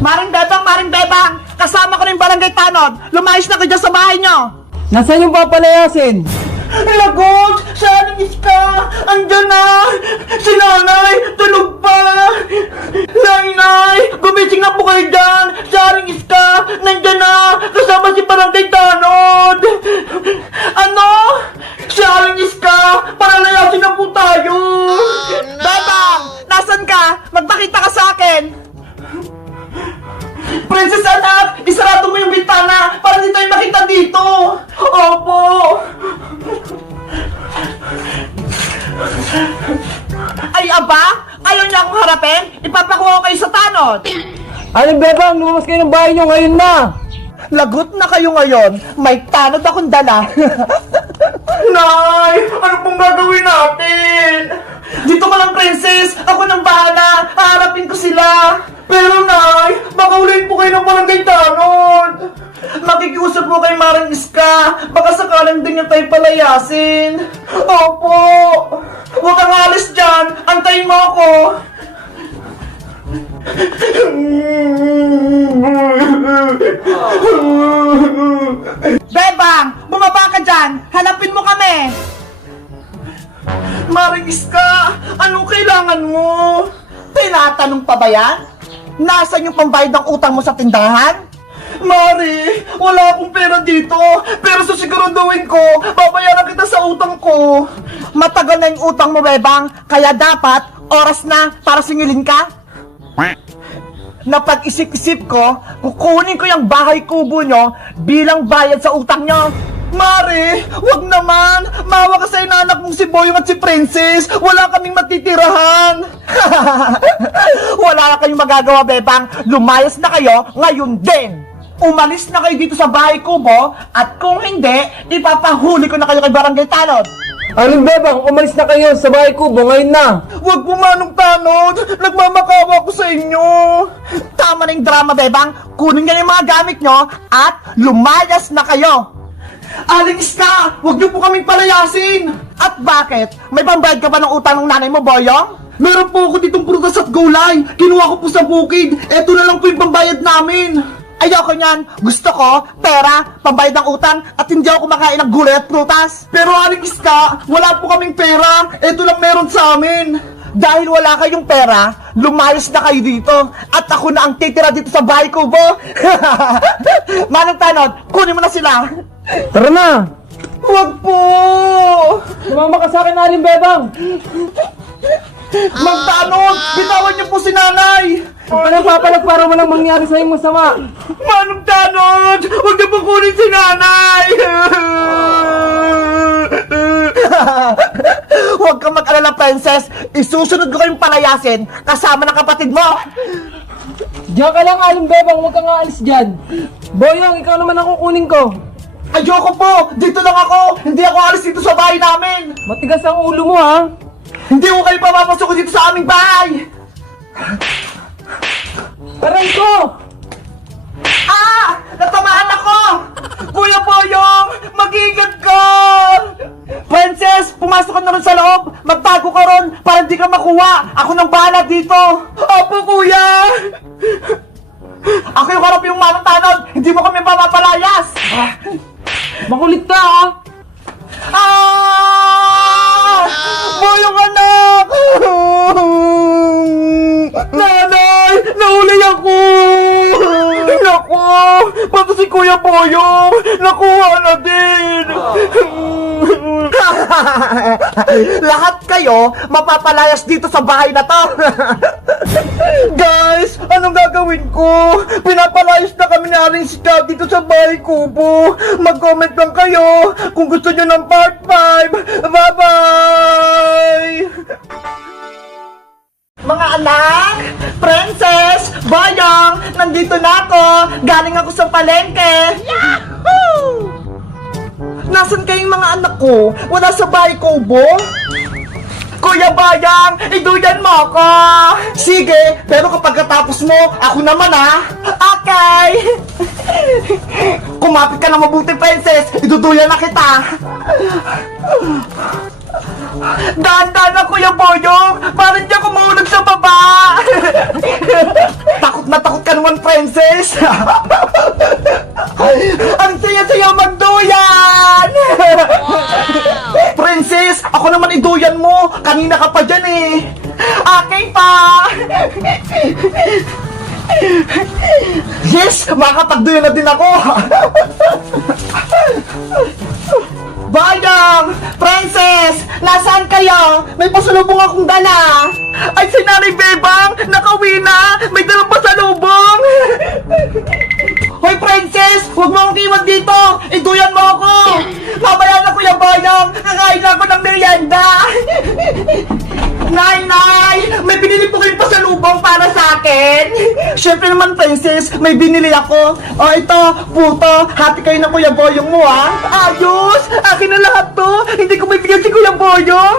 Maring Bebang! Kasama ko na yung barangay tanod! Lumayos na kayo dyan sa bahay nyo! Nasaan yung papalayasin? Lagot! Saan ka? Andyan na! Si nanay! Tulog pa! Nay! Gumising na po kayo dyan! Saan ka? Nandyan na! Kasama si barangay tanod! Ano? Saan ka? Palalayasin na po tayo! Bebang! Nasaan ka? Magpakita ka sa akin! Princess anak! Isarado mo yung bintana para hindi tayo makita dito! Opo! Ay aba! Ayaw niya akong harapin? Ipapakuha kayo sa tanod! Aling Bebang, lumabas kayo ng bahay nyo ngayon na! Lagot na kayo ngayon! May tanod akong dala! Nay! Ano pong gagawin natin? Dito ka lang, Princess! Ako nang bahala! Haharapin ko sila! Pero, Nay! Baka ulit po kayo ng barangay tanod! Makikiusap po kay Maring Iska! Baka sakalang din niya tayo palayasin! Opo! Huwag kang alis dyan! Antayin mo ako! Bebang! Bumaba ka dyan! Hanapin mo kami! Maring Iska! Anong kailangan mo? Tinatanong pa ba yan? Nasaan yung pambayad ng utang mo sa tindahan? Mari, wala akong pera dito. Pero susiguraduhin ko, babayaran kita sa utang ko. Matagal na yung utang mo, Bebang. Kaya dapat, oras na para singilin ka. Napag-isip-isip ko, kukunin ko yung bahay kubo nyo bilang bayad sa utang nyo. Mari, wag naman! Mawa ka sa inanak mong si Boyong at si Princess! Wala kaming matitirahan! Wala na kayong magagawa, Bebang! Lumayas na kayo ngayon din! Umalis na kayo dito sa bahay kubo at kung hindi, ipapahuli ko na kayo kay Barangay Tanod! Aling Bebang, umalis na kayo sa bahay kubo ngayon na! Huwag pumanong tanod! Nagmamakawa ko sa inyo! Tama na yung drama, Bebang! Kunin nyo yung mga gamit nyo at lumayas na kayo! Aling Iska! Huwag niyo po kaming palayasin! At bakit? May pambayad ka ba ng utang ng nanay mo, Boyong? Meron po ako ditong prutas at gulay! Kinuha ko po sa bukid! Eto na lang po yung pambayad namin! Ayoko niyan! Gusto ko, pera, pambayad ng utang, at hindi ako kumakain ng gulay at prutas! Pero Aling Iska, wala po kaming pera! Eto lang meron sa amin! Dahil wala kayong pera, lumayas na kayo dito! At ako na ang titira dito sa bahay kubo! Manong Tanod, kunin mo na sila! Tara na! Huwag po! Sumama ka sa akin, Aling Bebang! Mang Tanod, bitawan niyo po si nanay! Huwag ka nang papalag para walang mangyari sa iyong masama! Manong Tanod, huwag niyo po kunin si nanay! Huwag kang mag-alala, Princess! Isusunod ko kayong palayasin kasama ng kapatid mo! Diyan ka lang, Aling Bebang! Huwag kang aalis dyan! Boyong, ikaw naman ang kukunin ko! Ayoko po! Dito lang ako! Hindi ako alis dito sa bahay namin! Matigas ang ulo mo, ha? Hindi ko kayo papapasok dito sa aming bahay! Aray ko! Ah! Natamaan ako! Kuya Boyong! Mag-ingat ka! Princess! Pumasok ka na rin sa loob! Magtago ka ron para hindi ka makuha! Ako nang bahala dito! Opo, kuya! Ako yung harap yung Manong Tanod! Hindi mo kami mapapalayas! Makulit ka, ha? Ah! Boyong anak! Nanay! Nahuli ako! Naku! Pati si Kuya Boyong! Nakuha na din! Lahat kayo mapapalayas dito sa bahay na to! Guys! Anong gagawin ko? Pinapalayas na kami ni Aling Iska dito sa bahay kubo! Mag-comment lang kayo kung gusto nyo ng part 5! Bye-bye! Mga anak! Princess! Boyong! Nandito na ako! Galing ako sa palengke! Yahoo! Nasaan kayong mga anak ko? Wala sa bahay kubo? Kuya Bayang, iduyan mo ako! Sige, pero kapag katapos mo, ako naman ha! Okay! Kumapit ka na mabuti, Princess! Iduduyan na kita! Dahan-dahan na, Kuya Boyong! Parang di ako mahulog sa baba! Takot na takot ka naman, Princess! Ang saya-saya magduyan! Princess, ako naman iduyan mo! Kanina ka pa dyan eh! Aking pa! Yes! Makakapagduyan na din ako! Bayang! Princess! Nasaan kayo? May pasalubong akong dala! Ay, si Nanay Bebang! Nakauwi na! May dalang pasalubong! Hoy, Princess! Huwag mo akong iwan dito! Iduyan mo ako! Mamaya na, Kuya Bayang! Kakain na ako ng merienda! Nay! May binili po kayong pasalubong para sa akin! Siyempre naman, Princess, may binili ako. O, ito, puto, hati kayo na Kuya Boyong mo, ha? Ayos! Akin na lahat to! Hindi ko bibigyan si Kuya Boyong!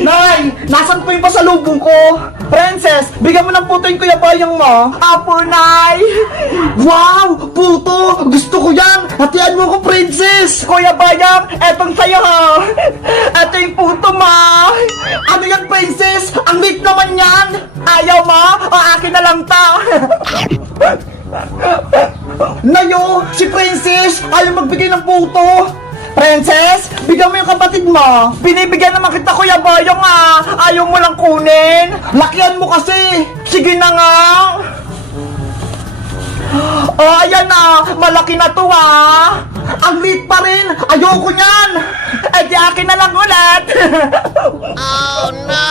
Nay! Nasaan po yung pasalubong ko? Princess, bigyan mo ng puto yung Kuya Boyong mo. Apo, Nay! Wow! Puto! Gusto ko yan! Hatian mo ko, Princess! Kuya Boyong, etong sa'yo, ha? Ito yung puto, ma! Ano yan, Princess? Ang liit naman yan! Ayaw mo? O akin na lang ta! Nayo! Si Princess! Ayaw magbigay ng puto! Princess, bigyan mo yung kapatid mo. Binibigyan naman kita, Kuya Boyong, ayaw mo lang kunin. Lakihan mo kasi. Sige na nga. Oh, ayan na. Malaki na to, Ang liit pa rin. Ayoko niyan. Eh, di akin na lang ulit. Oh no!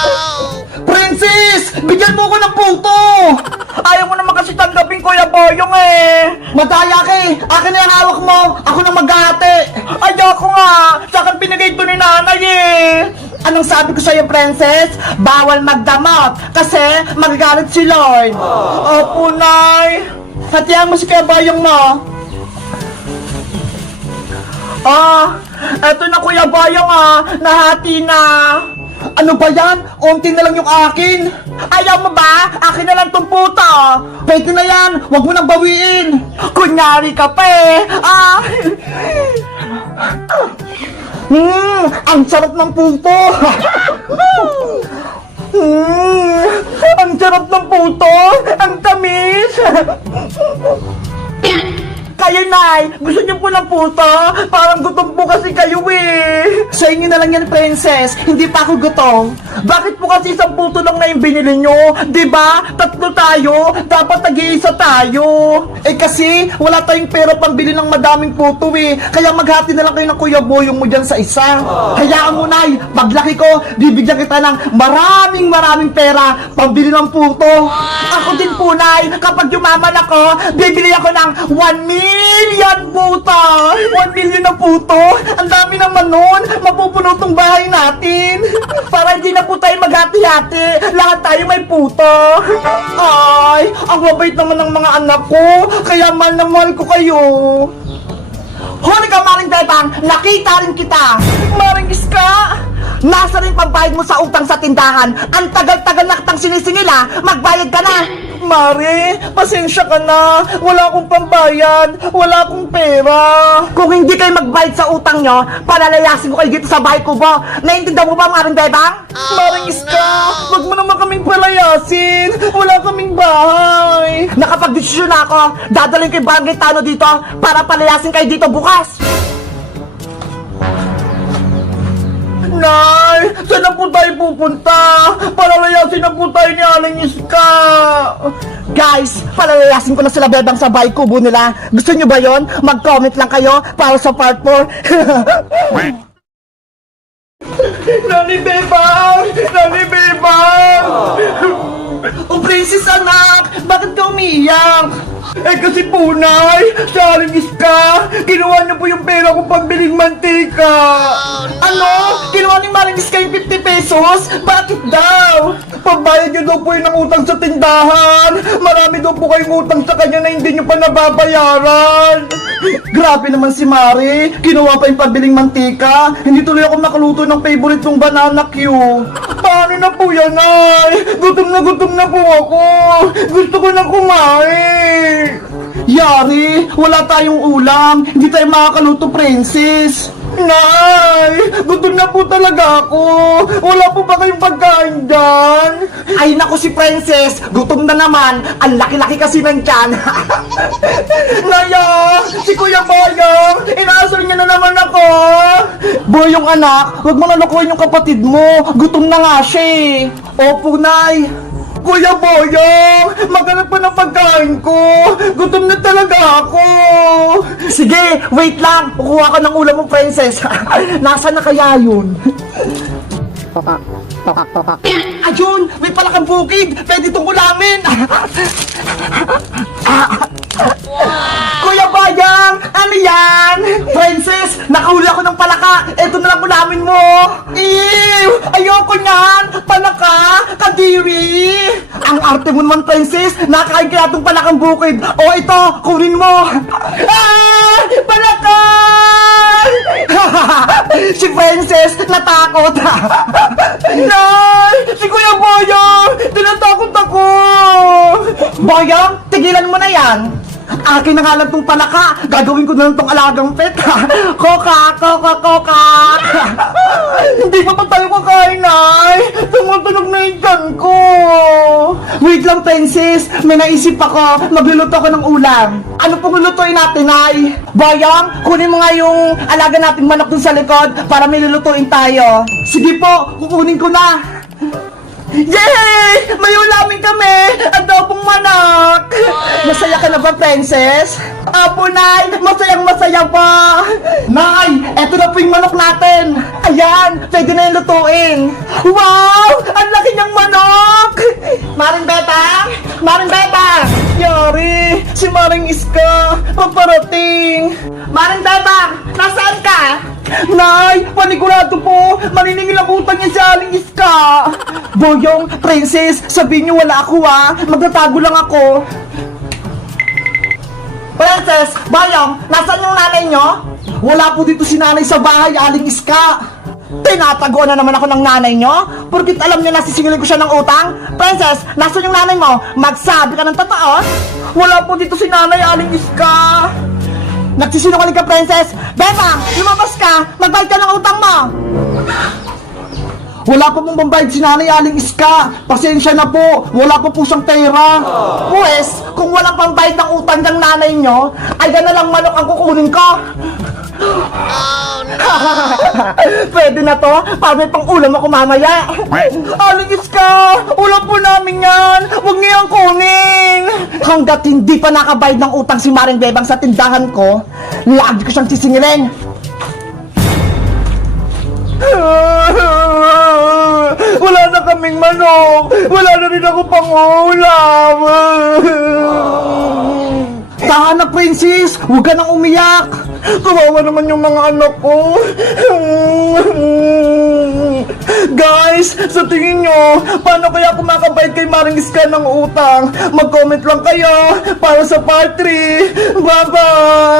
Princess, bigyan mo ko ng puto. Ayaw mo naman kasi tanggapin, Kuya Boyong, eh. Madaya ka eh. Akin na yung hawak mo. Ako na mag-ate. Ayoko nga. Sa akin pinigay ito ni nanay, eh. Anong sabi ko sa'yo, Princess? Bawal magdamot kasi magagalit si Lord. Opo, Nay. Hatihan mo si Kuya Boyong mo. Eto na, Kuya Boyong, nahati na. Ano ba yan? Unti na lang yung akin. Ayaw mo ba? Akin na lang tong puto. Pwede na yan. Huwag mo nang bawiin. Kunyari ka pa eh. Ang sarap ng puto. Ang sarap ng puto. Ang tamis. Kayo, Nay, gusto niyo po ng puto? Parang gutom po kasi kayo, eh. Sa inyo na lang yan, Princess. Hindi pa ako gutom. Bakit po kasi isang puto lang na yung binili nyo? Diba? Tatlo tayo. Dapat tag-iisa tayo. Eh kasi, wala tayong pera pambili ng madaming puto, eh. Kaya maghati na lang kayo ng Kuya Boyong mo dyan sa isa. Hayaan mo, Nay. Paglaki ko, bibigyan kita ng maraming pera pambili ng puto. Ako din po, Nay. Kapag yumaman ako, bibili ako ng 1 million puto! 1 million na puto! Ang dami naman nun! Mapupuno tong bahay natin! Para hindi na po tayo maghati-hati! Lahat tayo may puto! Ay! Ang mabait naman ng mga anak ko! Kaya mahal na mahal ko kayo! Huli ka, Maring Bebang! Nakita rin kita! Maring Iska! Nasa rin pambayad mo sa utang sa tindahan! Ang tagal-tagal na kitang sinisingil, magbayad ka na! Mare, pasensya ka na. Wala akong pambayad. Wala akong pera. Kung hindi kayo magbayad sa utang nyo, palalayasin ko kayo dito sa bahay ko ba? Naiintindihan mo ba, Maring Bebang? Maring Iska, wag mo naman kaming palayasin. Wala kaming bahay. Nakapag-desisyon na ako. Dadalhin ko yung barangay Tano dito para palayasin kayo dito bukas. Nay, saan na po tayo pupunta? Palalayasin na po tayo ni Aling Iska. Guys, palalayasin ko na sila Bebang sa bahay kubo nila. Gusto nyo ba yon? Mag-comment lang kayo para sa part 4. Nani Bebang! Nani Bebang! Oh, Princess anak! Bakit ka umiiyak? Eh kasi po, Nay, sa Aling Iska, kinuha niyo po yung pera kong pambiling mantika. Ano? Kinuha ni Maring Iska yung 50 pesos? Bakit daw? Pambayad niyo daw po yun ng utang sa tindahan. Marami daw po kayong utang sa kanya na hindi niyo pa nababayaran. Grabe naman si Mari. Kinuha pa yung pambiling mantika. Hindi tuloy ako makaluto ng favorite kong banana Q. Paano na po yan, Nay? Gutom na po ako. Gusto ko na kumain. Yari, wala tayong ulam. Hindi tayo makakaluto, Princess. Nay! Gutom na po talaga ako! Wala po ba kayong pagkain dyan? Ay naku si Princess! Gutom na naman! Ang laki-laki kasi ng tiyan! Naya! Si Kuya Boyong! Inaasar niya na naman ako! Boyong anak, huwag mo nalukuhin yung kapatid mo! Gutom na nga siya eh! Opo, Nay! Kuya Boyong! Maghanap pa ng pagkain ko! Gutom na talaga ako! Sige, wait lang! Kukuha ko ng ulam mo, Princess! Nasaan na kaya yun? Ayun! May palakang bukid! Pwede itong ulamin! Kuya Boyong! Ano yan? Princess! Nakahuli ako ng palaka! Ito na lang ulamin mo! Ew! Ayoko niyan! Palaka! Kadiri! Ang arte mo naman, Princess! Nakakain kaya itong palakang bukid! O ito! Kunin mo! Ah! Palaka! Si Princess natakot! Nay! Si Kuya Boyong! Tinatakot ako! Boyong, tigilan mo na yan! Akin na nga lang tong palaka! Gagawin ko na lang tong alagang pet! Koka! Koka! Koka! Hindi pa pa tayo kakain, Nay! Tumutunog na yung tiyan ko! Wait lang, Princess! May naisip ako! Magluluto ako ng ulam! Ano pong lulutuin natin, Nay? Boyong, kunin mo nga yung alaga nating manok dun sa likod para may lulutuin tayo! Sige po! Kukunin ko na! Yay! May ulamin kami! Adobong manok! Masaya ka na ba, Princess? Apo, Nay! Masayang masaya pa! Nay! Eto na po yung manok natin! Ayan! Pwede na yung lutuin! Wow! Ang laki niyang manok! Maring Betang! Maring Betang! Yari! Si Maring Iska! Paparating! Maring Betang! Nasaan ka? Nay! Panigurado po! Maniningil ang utang niya si Aling Iska! Boyong, Princess, sabihin niyo wala ako ha! Magtatago lang ako! Princess! Boyong, nasaan yung nanay niyo? Wala po dito si nanay sa bahay, Aling Iska! Tinatago na naman ako ng nanay niyo? Porkit alam niyo nasisingilin ko siya ng utang? Princess, nasaan yung nanay mo? Magsabi ka ng totoo? Wala po dito si nanay, Aling Iska! Nagsisinungaling ka, Princess! Beba! Lumabas ka! Magbayad ka ng utang mo! Wala pa pong pambayad si Nanay Aling Iska! Pasensya na po! Wala pa po siyang pera! Pues, kung walang pambayad ng utang ng nanay nyo, ay gana lang manok ang kukunin ko! Pwede na to? Para may pang ulam ako mamaya! Aling Iska! Ulam po namin yan! Huwag niyo yung kunin! Hanggat hindi pa nakabayad ng utang si Maring Bebang sa tindahan ko, lagi ko siyang sisingilin! Wala na kaming manok! Wala na rin ako pang ulam! Tahan na, Princess! Huwag ka nang umiyak! Kawawa naman yung mga anak ko! Guys, sa tingin nyo, paano kaya ako makabayad kay Maring Iska ng utang? Mag-comment lang kayo para sa part 3! Bye-bye!